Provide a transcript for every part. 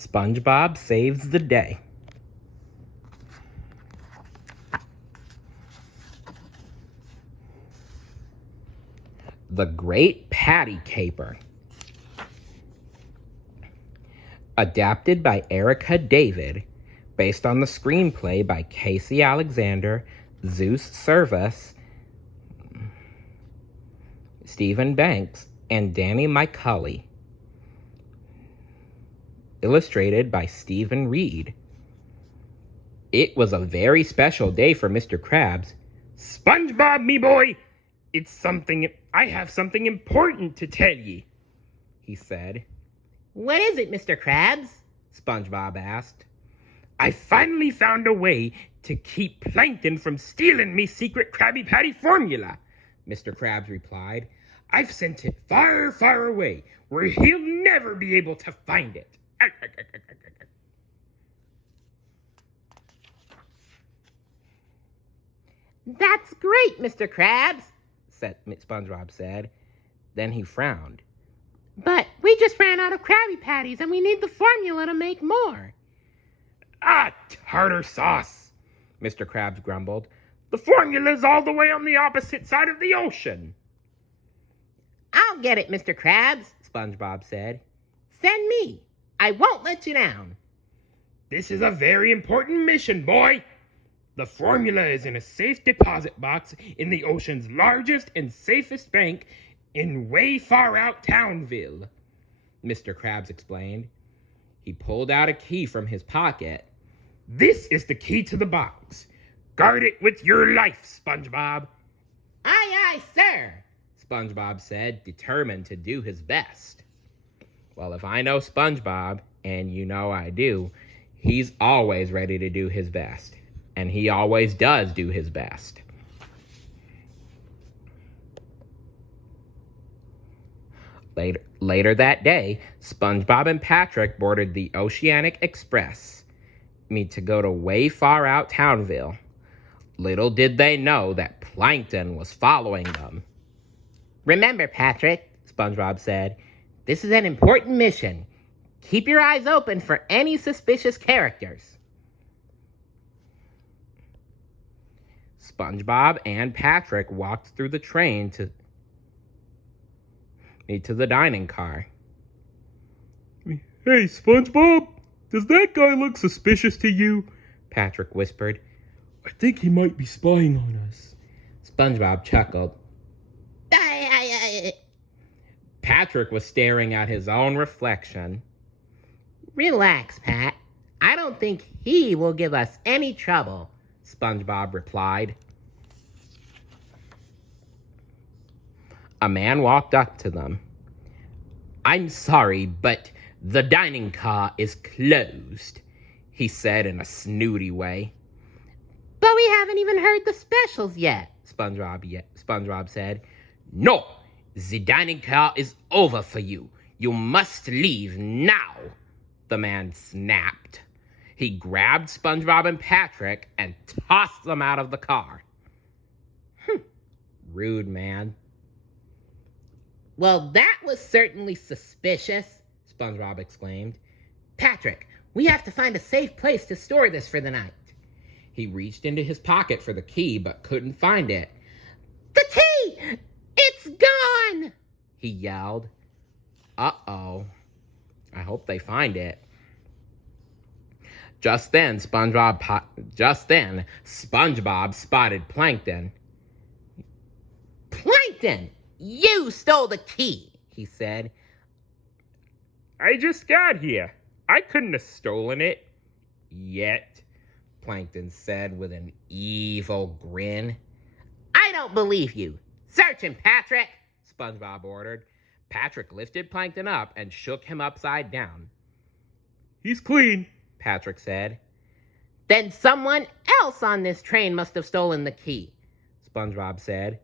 SpongeBob saves the day. The Great Patty Caper. Adapted by Erica David, based on the screenplay by Casey Alexander, Zeus Service, Stephen Banks, and Danny McCulley. Illustrated by Stephen Reed. It was a very special day for Mr. Krabs. SpongeBob, me boy, I have something important to tell ye, he said. What is it, Mr. Krabs? SpongeBob asked. I finally found a way to keep Plankton from stealing me secret Krabby Patty formula, Mr. Krabs replied. I've sent it far, far away, where he'll never be able to find it. That's great, Mr. Krabs, SpongeBob said. Then he frowned. But we just ran out of Krabby Patties and we need the formula to make more. Ah, tartar sauce, Mr. Krabs grumbled. The formula's all the way on the opposite side of the ocean. I'll get it, Mr. Krabs, SpongeBob said. Send me. I won't let you down. This is a very important mission, boy. The formula is in a safe deposit box in the ocean's largest and safest bank in way far out Townville, Mr. Krabs explained. He pulled out a key from his pocket. This is the key to the box. Guard it with your life, SpongeBob. Aye, aye, sir, SpongeBob said, determined to do his best. Well, if I know SpongeBob, and you know I do, he's always ready to do his best. And he always does do his best. Later that day, SpongeBob and Patrick boarded the Oceanic Express, to go to way far out Townville. Little did they know that Plankton was following them. Remember, Patrick, SpongeBob said, this is an important mission. Keep your eyes open for any suspicious characters. SpongeBob and Patrick walked through the train to the dining car. Hey, SpongeBob, does that guy look suspicious to you? Patrick whispered. I think he might be spying on us. SpongeBob chuckled. Patrick was staring at his own reflection. Relax, Pat. I don't think he will give us any trouble, SpongeBob replied. A man walked up to them. I'm sorry, but the dining car is closed, he said in a snooty way. But we haven't even heard the specials yet, SpongeBob said. No, the dining car is over for you. You must leave now, the man snapped. He grabbed SpongeBob and Patrick and tossed them out of the car. Rude man. Well, that was certainly suspicious, SpongeBob exclaimed. Patrick, we have to find a safe place to store this for the night. He reached into his pocket for the key, but couldn't find it. The key! It's gone! He yelled. Uh-oh. I hope they find it. Just then, SpongeBob spotted Plankton. Plankton! You stole the key, he said. I just got here. I couldn't have stolen it. Yet, Plankton said with an evil grin. I don't believe you. Search him, Patrick, SpongeBob ordered. Patrick lifted Plankton up and shook him upside down. He's clean, Patrick said. Then someone else on this train must have stolen the key, SpongeBob said.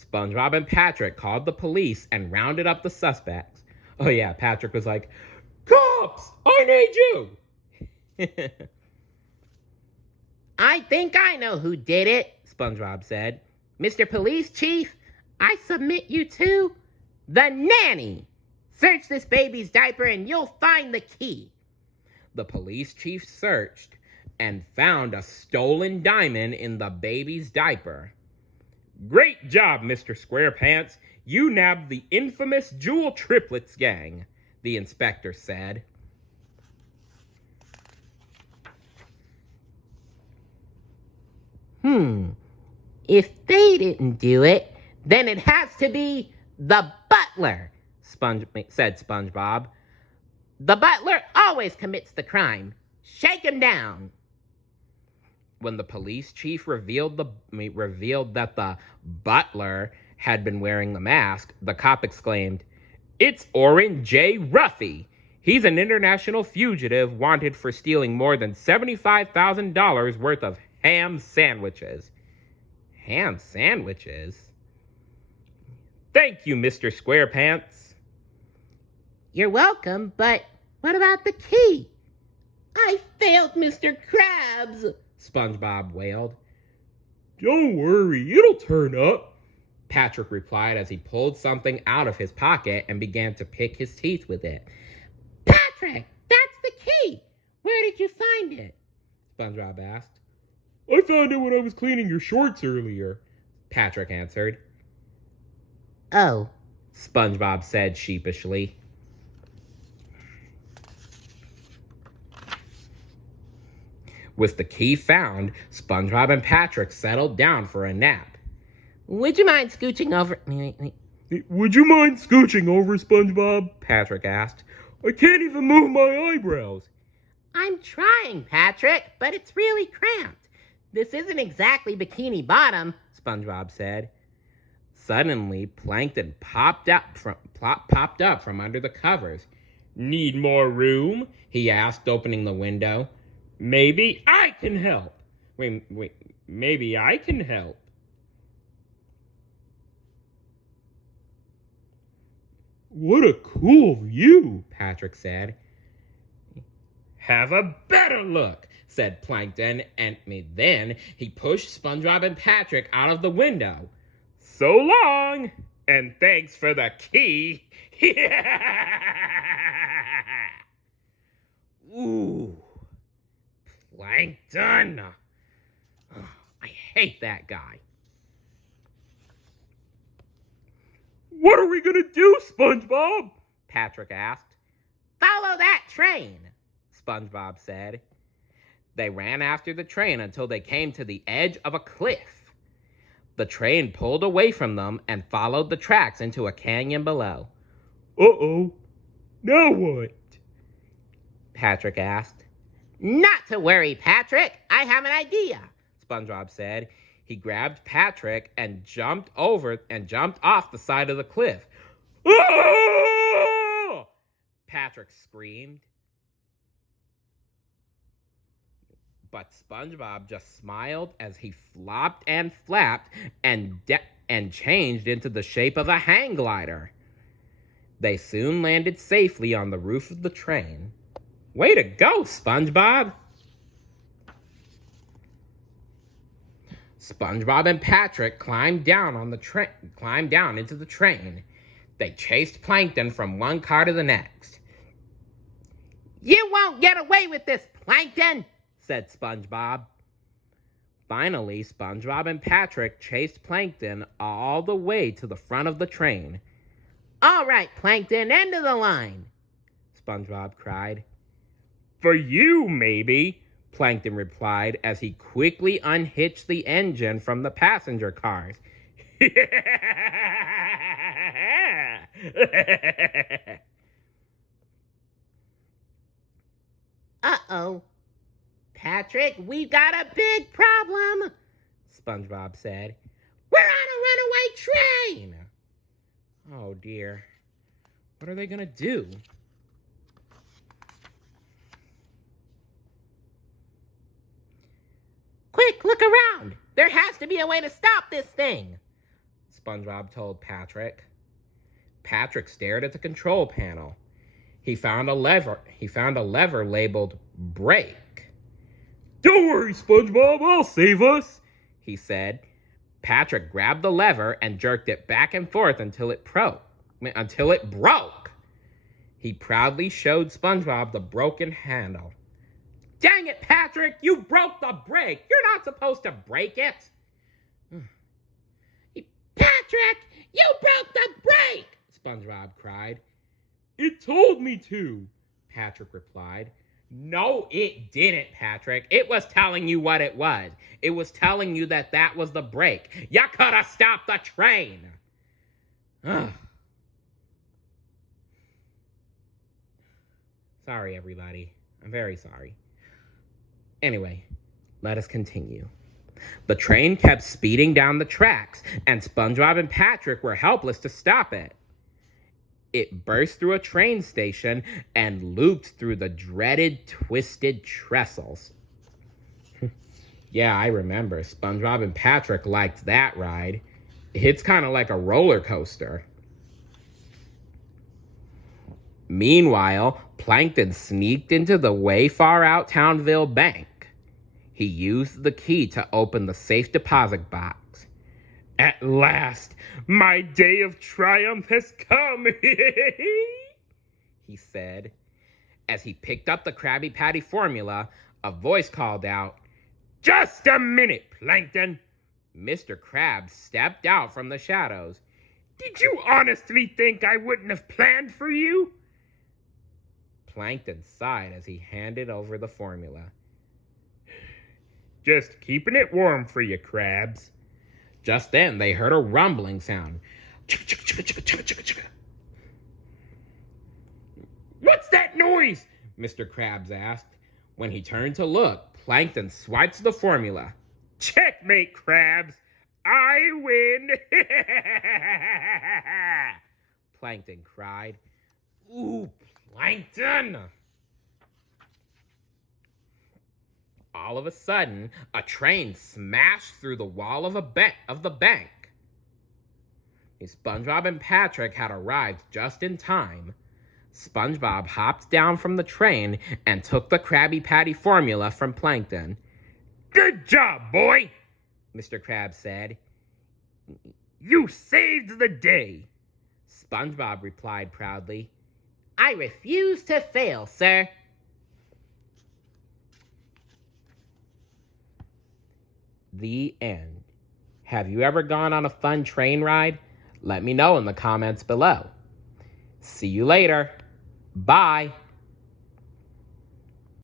SpongeBob and Patrick called the police and rounded up the suspects. Oh yeah, Patrick was like, Cops, I need you! I think I know who did it, SpongeBob said. Mr. Police Chief, I submit you to the nanny. Search this baby's diaper and you'll find the key. The police chief searched and found a stolen diamond in the baby's diaper. Great job, Mr. Squarepants. You nabbed the infamous Jewel Triplets gang, the inspector said. If they didn't do it, then it has to be the butler, said SpongeBob. The butler always commits the crime. Shake him down. When the police chief revealed that the butler had been wearing the mask, the cop exclaimed, "It's Orrin J. Ruffy. He's an international fugitive wanted for stealing more than $75,000 worth of ham sandwiches." Ham sandwiches? Thank you, Mr. Squarepants. You're welcome, but what about the key? I failed Mr. Krabs, SpongeBob wailed. Don't worry, it'll turn up, Patrick replied as he pulled something out of his pocket and began to pick his teeth with it. Patrick, that's the key! Where did you find it? SpongeBob asked. I found it when I was cleaning your shorts earlier, Patrick answered. Oh, SpongeBob said sheepishly. With the key found, SpongeBob and Patrick settled down for a nap. Would you mind scooching over? Would you mind scooching over, SpongeBob? Patrick asked. I can't even move my eyebrows. I'm trying, Patrick, but it's really cramped. This isn't exactly Bikini Bottom, SpongeBob said. Suddenly, Plankton popped up from under the covers. Need more room? He asked, opening the window. Maybe I can help. Maybe I can help. What a cool view, Patrick said. Have a better look, said Plankton, and then he pushed SpongeBob and Patrick out of the window. So long, and thanks for the key. Ooh, Plankton. Oh, I hate that guy. What are we gonna do, SpongeBob? Patrick asked. Follow that train, SpongeBob said. They ran after the train until they came to the edge of a cliff. The train pulled away from them and followed the tracks into a canyon below. Uh-oh. Now what? Patrick asked. Not to worry, Patrick. I have an idea, SpongeBob said. He grabbed Patrick and jumped off the side of the cliff. Ah! Patrick screamed. But SpongeBob just smiled as he flopped and flapped and changed into the shape of a hang glider. They soon landed safely on the roof of the train. Way to go, SpongeBob! SpongeBob and Patrick climbed down into the train. They chased Plankton from one car to the next. You won't get away with this, Plankton, said SpongeBob. Finally, SpongeBob and Patrick chased Plankton all the way to the front of the train. All right, Plankton, end of the line, SpongeBob cried. For you, maybe, Plankton replied as he quickly unhitched the engine from the passenger cars. Uh-oh. Patrick, we've got a big problem, SpongeBob said. We're on a runaway train! Oh, dear. What are they going to do? Quick, look around! There has to be a way to stop this thing, SpongeBob told Patrick. Patrick stared at the control panel. He found a lever labeled brake. Don't worry, SpongeBob, I'll save us, he said. Patrick grabbed the lever and jerked it back and forth until it broke. He proudly showed SpongeBob the broken handle. Dang it, Patrick! You broke the brake! You're not supposed to break it! Patrick! You broke the brake! SpongeBob cried. It told me to, Patrick replied. No, it didn't, Patrick. It was telling you what it was. It was telling you that was the brake. You could have stopped the train. Sorry, everybody. I'm very sorry. Anyway, let us continue. The train kept speeding down the tracks, and SpongeBob and Patrick were helpless to stop it. It burst through a train station and looped through the dreaded twisted trestles. Yeah, I remember. SpongeBob and Patrick liked that ride. It's kind of like a roller coaster. Meanwhile, Plankton sneaked into the way far out Townville bank. He used the key to open the safe deposit box. At last, my day of triumph has come, he said. As he picked up the Krabby Patty formula, a voice called out, Just a minute, Plankton. Mr. Krabs stepped out from the shadows. Did you honestly think I wouldn't have planned for you? Plankton sighed as he handed over the formula. Just keeping it warm for you, Krabs. Just then, they heard a rumbling sound. What's that noise? Mr. Krabs asked. When he turned to look, Plankton swiped the formula. Checkmate, Krabs. I win. Plankton cried. Ooh, Plankton! All of a sudden, a train smashed through the wall of the bank. SpongeBob and Patrick had arrived just in time. SpongeBob hopped down from the train and took the Krabby Patty formula from Plankton. Good job, boy, Mr. Krabs said. You saved the day. SpongeBob replied proudly. I refuse to fail, sir. The end. Have you ever gone on a fun train ride? Let me know in the comments below. See you later. Bye.